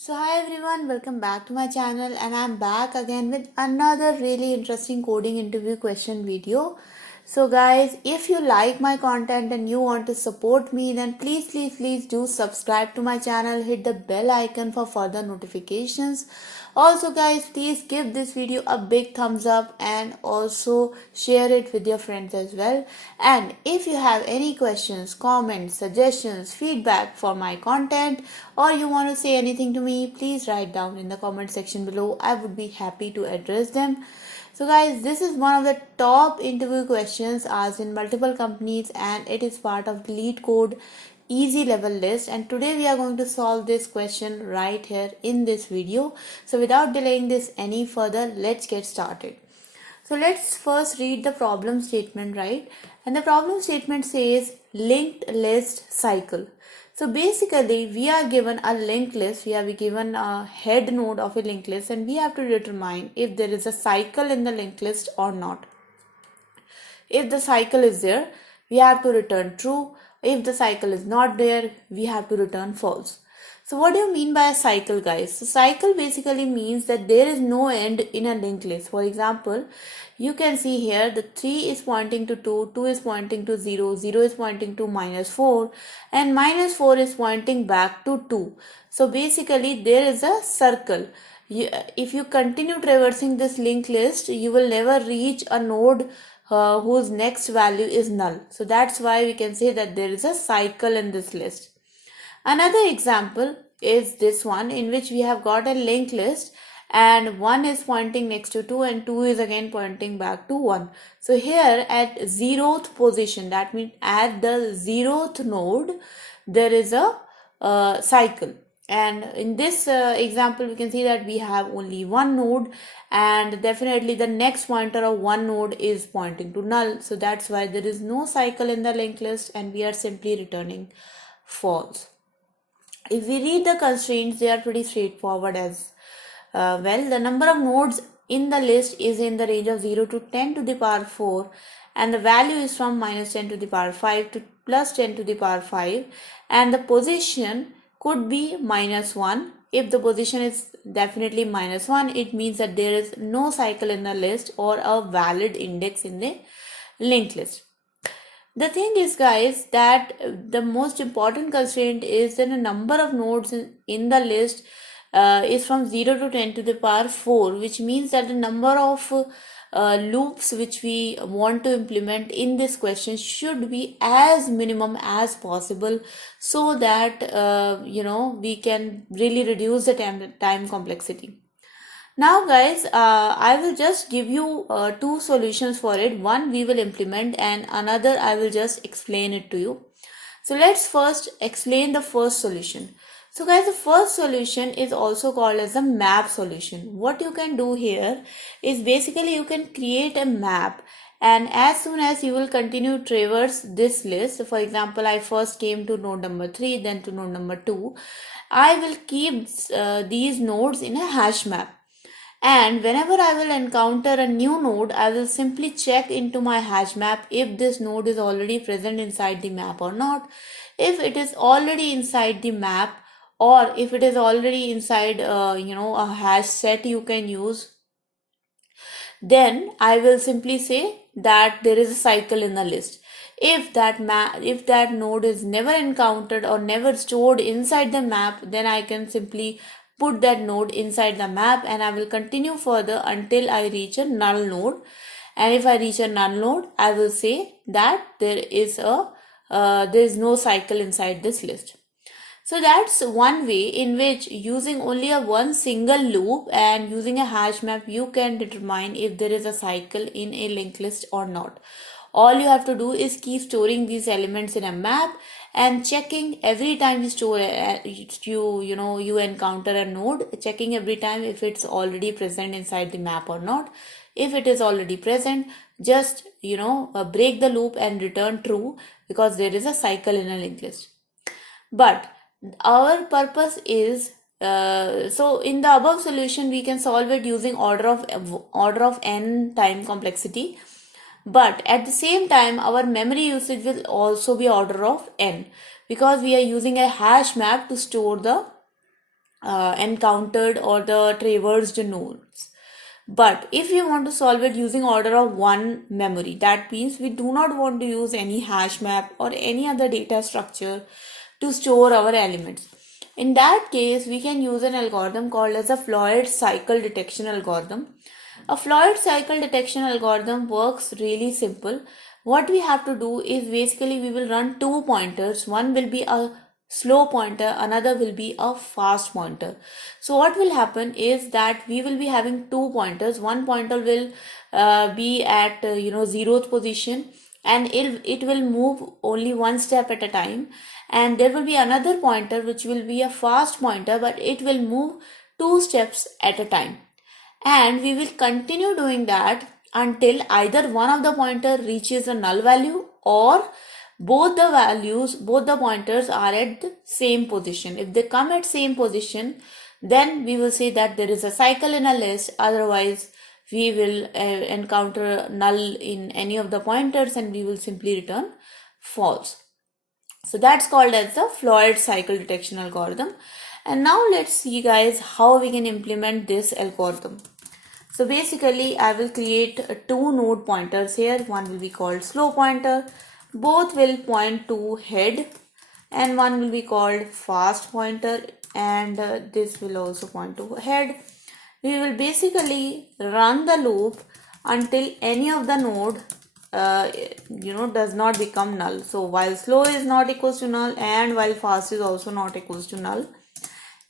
So hi everyone, welcome back to my channel and I'm back again with another really interesting coding interview question video. So guys, if you like my content and you want to support me, then please do subscribe to my channel, hit the bell icon for further notifications. Also guys, please give this video a big thumbs up and also share it with your friends as well. And if you have any questions, comments, suggestions, feedback for my content, or you want to say anything to me, please write down in the comment section below. I would be happy to address them. So guys, this is one of the top interview questions asked in multiple companies and it is part of the LeetCode easy level list, and today we are going to solve this question right here in this video. So without delaying this any further, let's get started. So let's first read the problem statement, right? And the problem statement says linked list cycle. So basically we are given a linked list, we are given a head node of a linked list, and we have to determine if there is a cycle in the linked list or not. If the cycle is there, we have to return true. If the cycle is not there, we have to return false. So what do you mean by a cycle, guys? So cycle basically means that there is no end in a linked list. For example, you can see here the 3 is pointing to 2, 2 is pointing to 0, 0 is pointing to -4, and -4 is pointing back to 2. So basically there is a circle. If you continue traversing this linked list, you will never reach a node whose next value is null. So that's why we can say that there is a cycle in this list. Another example is this one, in which we have got a linked list and 1 is pointing next to 2 and 2 is again pointing back to 1. So here at 0th position, that means at the 0th node, there is a cycle. And in this example, we can see that we have only one node and definitely the next pointer of one node is pointing to null. So that's why there is no cycle in the linked list and we are simply returning false. If we read the constraints, they are pretty straightforward as well. The number of nodes in the list is in the range of 0 to 10 to the power 4 and the value is from -10 to the power 5 to +10 to the power 5, and the position could be -1. If the position is definitely -1, it means that there is no cycle in the list or a valid index in the linked list. The thing is, guys, that the most important constraint is that the number of nodes in the list is from 0 to 10 to the power 4, which means that the number of loops which we want to implement in this question should be as minimum as possible, so that we can really reduce the time complexity. Now guys, I will just give you two solutions for it. One we will implement and another I will just explain it to you. So let's first explain the first solution. So guys, the first solution is also called as a map solution. What you can do here is basically you can create a map, and as soon as you will continue traverse this list, for example, I first came to node number 3, then to node number 2, I will keep these nodes in a hash map. And whenever I will encounter a new node, I will simply check into my hash map if this node is already present inside the map or not. If it is already inside the map, or if it is already inside a hash set you can use, then I will simply say that there is a cycle in the list. If that node is never encountered or never stored inside the map, then I can simply put that node inside the map and I will continue further until I reach a null node. And if I reach a null node, I will say that there is no cycle inside this list. So that's one way in which, using only one single loop and using a hash map, you can determine if there is a cycle in a linked list or not. All you have to do is keep storing these elements in a map and checking every time you store you encounter a node, checking every time if it's already present inside the map or not. If it is already present, just break the loop and return true, because there is a cycle in a linked list. But our purpose is so in the above solution we can solve it using order of n time complexity, but at the same time our memory usage will also be order of n, because we are using a hash map to store the encountered or the traversed nodes. But if we want to solve it using order of one memory, that means we do not want to use any hash map or any other data structure to store our elements. In that case, we can use an algorithm called as a Floyd cycle detection algorithm. A Floyd cycle detection algorithm works really simple. What we have to do is basically we will run two pointers. One will be a slow pointer, another will be a fast pointer. So what will happen is that we will be having two pointers. One pointer will be at 0th position, and it will move only one step at a time, and there will be another pointer which will be a fast pointer, but it will move two steps at a time. And we will continue doing that until either one of the pointer reaches a null value, or both the pointers are at the same position. If they come at same position, then we will say that there is a cycle in a list. Otherwise, we will encounter null in any of the pointers and we will simply return false. So that's called as the Floyd cycle detection algorithm. And now let's see, guys, how we can implement this algorithm. So basically I will create two node pointers here. One will be called slow pointer. Both will point to head, and one will be called fast pointer, and this will also point to head. We will basically run the loop until any of the node does not become null. So while slow is not equals to null, and while fast is also not equals to null,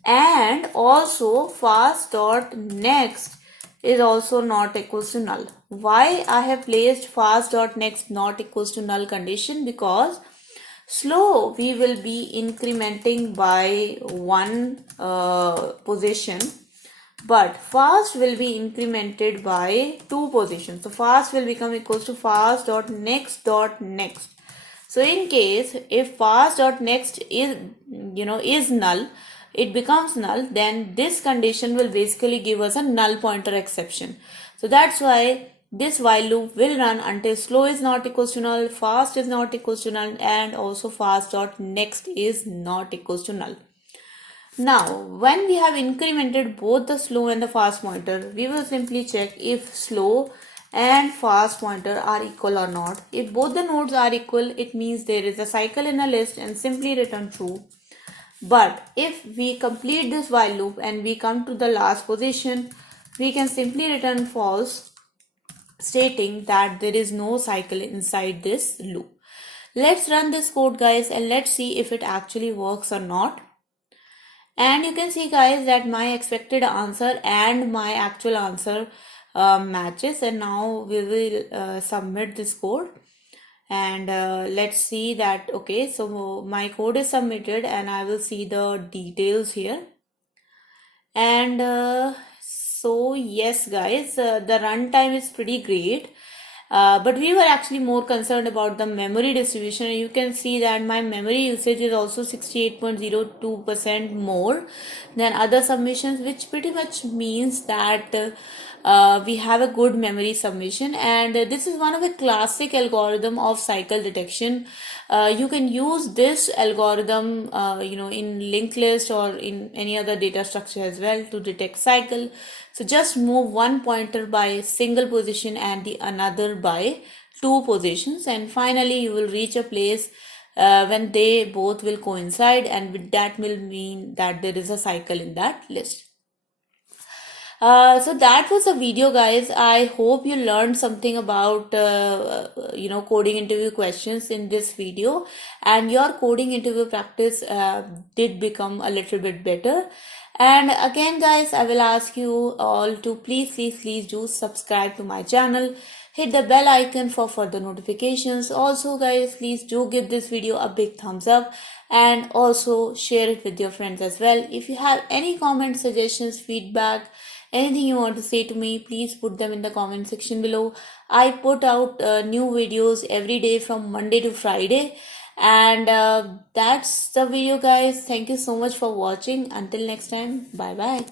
and also fast dot next is also not equals to null. Why I have placed fast dot next not equals to null condition? Because slow we will be incrementing by one position, but fast will be incremented by two positions. So fast will become equals to fast dot next dot next. So in case if fast dot next is null, it becomes null, then this condition will basically give us a null pointer exception. So that's why this while loop will run until slow is not equals to null, fast is not equals to null, and also fast dot next is not equals to null. Now, when we have incremented both the slow and the fast pointer, we will simply check if slow and fast pointer are equal or not. If both the nodes are equal, it means there is a cycle in a list, and simply return true. But if we complete this while loop and we come to the last position, we can simply return false, stating that there is no cycle inside this loop. Let's run this code, guys, and let's see if it actually works or not. And you can see, guys, that my expected answer and my actual answer matches. And now we will submit this code. And let's see that. Okay, so my code is submitted and I will see the details here. And so yes, guys, the runtime is pretty great. But we were actually more concerned about the memory distribution. You can see that my memory usage is also 68.02% more than other submissions, which pretty much means that we have a good memory submission. And this is one of the classic algorithm of cycle detection. You can use this algorithm in linked list or in any other data structure as well to detect cycle. So just move one pointer by single position and the another by two positions, and finally you will reach a place when they both will coincide, and with that will mean that there is a cycle in that list. So that was a video, guys. I hope you learned something about coding interview questions in this video, and your coding interview practice did become a little bit better. And again, guys, I will ask you all to please do subscribe to my channel. Hit the bell icon for further notifications. Also, guys, please do give this video a big thumbs up and also share it with your friends as well. If you have any comments, suggestions, feedback, anything you want to say to me, please put them in the comment section below. I put out new videos every day from Monday to Friday. And that's the video, guys. Thank you so much for watching. Until next time, bye bye.